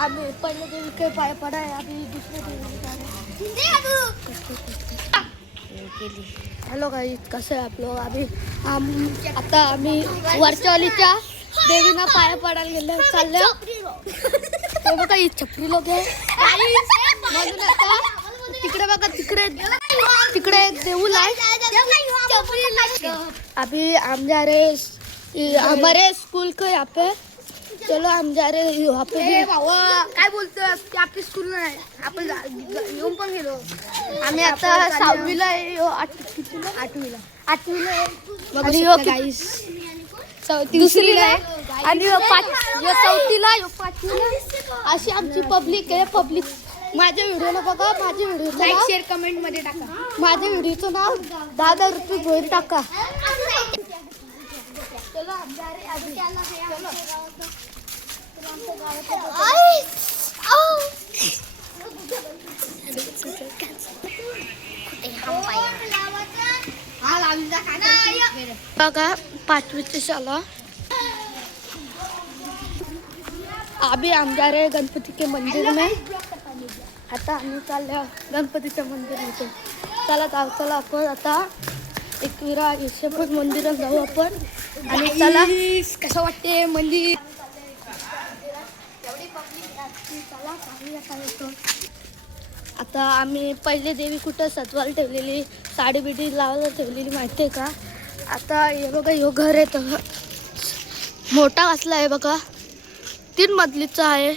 आम्ही पहिले देवी काही पाय पडाय आम्ही दुसऱ्या देवी हॅलो गाईज कसं आहे आपलं आता आम्ही वरच्यावालीच्या देवीना पाया पडायला गेले चालले ते बघा ही छपरी लोक आहे म्हणून आता तिकडे बघा तिकडे एक देऊळ आहे अभी हम जा रहे हमारे स्कूल को यहाँ पे चलो हम जा रहे यहाँ पे काय बोलतोय आपली स्कूल नाही आपण येऊन पण गेलो आम्ही आता 6वीला आठवीला गाईस दुसरीला आहे आणि चौथीला 5वीला अशी आमची पब्लिक आहे पब्लिक माझ्या व्हिडिओला बघा माझ्या व्हिडिओ लाईक शेअर कमेंट मध्ये टाका माझ्या व्हिडिओचं नाव 10,000 रुपये भरून टाका चलो हम जा रहे अभी चलो बघा 5वीची शाळा अभी हम जा रहे गणपति के मंदिर में आता आम्ही चालल्या गणपतीच्या मंदिरात चला आपण आता एकविरा ईश्वर मंदिरात जाऊ आपण आणि चला कसं वाटते मंदिर आता आम्ही पहिले देवी कुठं सजवायला ठेवलेली साडी बिडी लावायला ठेवलेली माहिती आहे का आता हे बघा ह्यो घर आहे तर मोठा असला आहे बघा 3 मजलीचा आहे